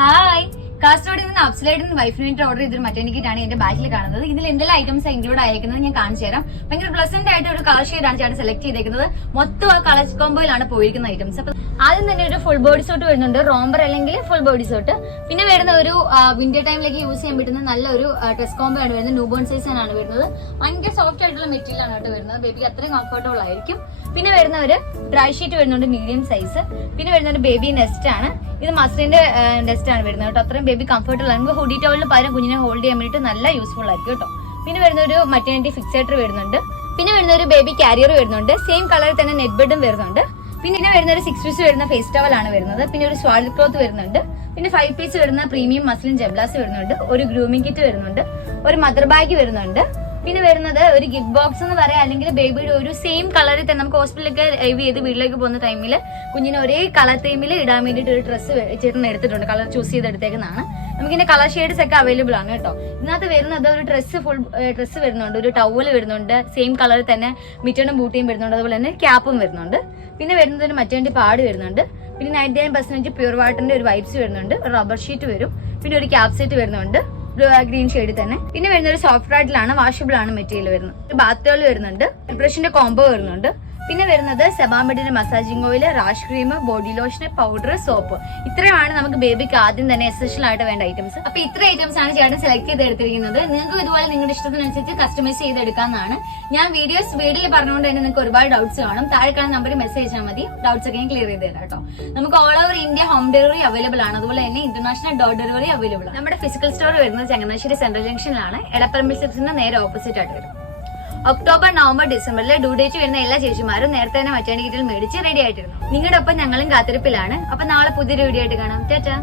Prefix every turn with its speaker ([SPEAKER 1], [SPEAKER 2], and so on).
[SPEAKER 1] Hi. కాస్ట్రోడి നിന്ന് വൈഫിന് വേണ്ടി ഓർഡർ ചെയ്തൊരു മറ്റേണിക്കിട്ടാണ് എന്റെ ബാക്കിൽ കാണുന്നത്. ഇതിൽ എന്തെല്ലാം ഐറ്റംസ് ഇൻക്ലൂഡ് ആയിരിക്കുന്നത് ഞാൻ കാണിച്ചു തരാം. ഭയങ്കര പ്ലസന്റ് ആയിട്ട് ഒരു കളർ ഷെയ്ഡാണ് ചേട്ടൻ സെലക്ട് ചെയ്തേക്കുന്നത്. മൊത്തം ആ കളർ കോമ്പോയിലാണ് പോയിരിക്കുന്ന ഐറ്റംസ് അപ്പൊ ആദ്യം തന്നെ ഒരു ഫുൾ ബോഡി സോട്ട് വരുന്നുണ്ട്. റോംബർ അല്ലെങ്കിൽ ഫുൾ ബോഡി സോട്ട് പിന്നെ വരുന്ന ഒരു വിന്റർ ടൈമിലേക്ക് യൂസ് ചെയ്യാൻ പറ്റുന്ന നല്ലൊരു ഡ്രസ് കോംബോ ആണ് വരുന്നത്. ന്യൂബോൺ സൈസ് ആണ് വരുന്നത്. ഭയങ്കര സോഫ്റ്റ് ആയിട്ടുള്ള മെറ്റീരിയൽ ആണ് കേട്ടോ വരുന്നത്. ബേബിക്ക് അത്രയും കംഫർട്ടബിൾ ആയിരിക്കും. പിന്നെ വരുന്ന ഒരു ഡ്രൈ ഷീറ്റ് വരുന്നുണ്ട് മീഡിയം സൈസ് പിന്നെ വരുന്ന ഒരു ബേബി നെസ്റ്റ് ആണ്. ഇത് മസ്ലിന്റെ നെസ്റ്റ് ആണ് വരുന്നത് കേട്ടോ. അത്രയും ബേബി കംഫർട്ടബിൾ ആണ് നമുക്ക് ഹുഡി ടവലിന് പകരം കുഞ്ഞിനെ ഹോൾഡ് ചെയ്യാൻ വേണ്ടിയിട്ട് നല്ല യൂസ്ഫുൾ ആയിരിക്കും കേട്ടോ. പിന്നെ വരുന്ന ഒരു മറ്റേണിറ്റി ഫിക്സേറ്റർ വരുന്നുണ്ട്. പിന്നെ വരുന്ന ഒരു ബേബി കാരിയർ വരുന്നുണ്ട്. സെയിം കളറിൽ തന്നെ നെറ്റ് ബെഡും വരുന്നുണ്ട്. പിന്നെ വരുന്ന ഒരു സിക്സ് പീസ് വരുന്ന ഫേസ് ടവൽ ആണ് വരുന്നത്. പിന്നെ ഒരു സ്വാഡ് ക്ലോത്ത് വരുന്നുണ്ട്. പിന്നെ ഫൈവ് പീസ് വരുന്ന പ്രീമിയം മസ്ലിൻ ജബ്ലാസ് വരുന്നുണ്ട്. ഒരു ഗ്രൂമിംഗ് കിറ്റ് വരുന്നുണ്ട്. ഒരു മദർ ബാഗ് വരുന്നുണ്ട്. പിന്നെ വരുന്നത് ഒരു ഗിഫ്റ്റ് ബോക്സ് എന്ന് പറയാം. അല്ലെങ്കിൽ ബേബിയുടെ ഒരു സെയിം കളറിൽ തന്നെ നമുക്ക് ഹോസ്പിറ്റലിലേക്ക് ഡ്രൈവ് ചെയ്ത് വീട്ടിലേക്ക് പോകുന്ന ടൈമിൽ കുഞ്ഞിന് ഒരേ കളർ തീമിൽ ഇടാൻ വേണ്ടിയിട്ട് ഒരു ഡ്രസ്സ് ചേട്ടൻ എടുത്തിട്ടുണ്ട്. കളർ ചൂസ് ചെയ്ത് എടുത്തേക്കുന്നതാണ് നമുക്കിന്റെ കളർ ഷെയ്ഡ്സ് ഒക്കെ അവൈലബിൾ ആണ് കേട്ടോ. ഇതിനകത്ത് വരുന്നത് ഒരു ഡ്രസ്സ് ഫുൾ ഡ്രസ്സ് വരുന്നുണ്ട്. ഒരു ടവൽ വരുന്നുണ്ട്. സെയിം കളറിൽ തന്നെ മിറ്റണും ബൂട്ടിയും വരുന്നുണ്ട്. അതുപോലെ തന്നെ ക്യാപ്പും വരുന്നുണ്ട്. പിന്നെ വരുന്നത് ഒരു മറ്റേണ്ടി പാട് വരുന്നുണ്ട്. പിന്നെ നയന്റി നയൻ പെർസെന്റേജ് പ്യൂർ വാട്ടറിന്റെ ഒരു വൈബ്സ് വരുന്നുണ്ട്. റബ്ബർ ഷീറ്റ് വരും. പിന്നെ ഒരു ക്യാപ്സെറ്റ് വരുന്നുണ്ട്. ഗ്രീൻ ഷെയ്ഡിൽ തന്നെ. പിന്നെ വരുന്ന ഒരു സോഫ്റ്റ് റൈഡിലാണ് വാഷബിൾ ആണ് മെറ്റീരിയൽ വരുന്നത്. ഒരു ബാത്ത് വരുന്നുണ്ട്. ബ്രഷിന്റെ കോംബോ വരുന്നുണ്ട്. പിന്നെ വരുന്നത് സെബാമെഡിന്റെ massaging oil rash cream body lotion powder soap ഇത്രയുമാണ് നമുക്ക് ബേബിക്ക് ആദ്യം തന്നെ എസെൻഷ്യൽ ആയിട്ട് വേണ്ട ഐറ്റംസ് അപ്പൊ ഇത്ര ഐറ്റംസ് ആണ് ചേട്ടൻ സെലക്ട് ചെയ്ത് എടുത്തിരിക്കുന്നത് നിങ്ങൾക്ക് ഇതുപോലെ നിങ്ങളുടെ ഇഷ്ടത്തിനനുസരിച്ച് കസ്റ്റമൈസ് ചെയ്ത് എടുക്കാവുന്നതാണ് ഞാൻ വീഡിയോസ് വീഡിയോയിൽ പറഞ്ഞുകൊണ്ട് തന്നെ നിങ്ങൾക്ക് ഒരുപാട് ഡൗട്ട്സ് കാണും. താഴെ നമ്പറിൽ മെസ്സേജ് അയച്ചാൽ മതി. ഡൗട്ട്സ് ഒക്കെ ക്ലിയർ ചെയ്ത് തരാം കേട്ടോ. നമുക്ക് all over India home delivery available ആണ്. അതുപോലെ തന്നെ ഇന്റർനാഷണൽ ഡോർ ഡെലിവറി അവൈലബിൾ ആണ്. നമ്മുടെ ഫിസിക്കൽ സ്റ്റോർ വരുന്നത് ചങ്ങനാശ്ശേരി സെൻട്രൽ ജംഗ്ഷനിലാണ് എടപ്പറമ്പിൽ സിപ്സിന്റെ നേരെ ഓപ്പോസിറ്റ് ആയിട്ട് വരും. ഒക്ടോബർ നവംബർ ഡിസംബറിലെ ഡ്യൂ ഡേറ്റ് വരുന്ന എല്ലാ ചേച്ചിമാരും നേരത്തെ തന്നെ മറ്റേ മേടിച്ച് റെഡി ആയിട്ടിരുന്നു. നിങ്ങളുടെ ഒപ്പം ഞങ്ങളും കാത്തിരിപ്പിലാണ്. അപ്പൊ നാളെ പുതിയൊരു വീഡിയോ ആയിട്ട് കാണാം. ചേച്ചാ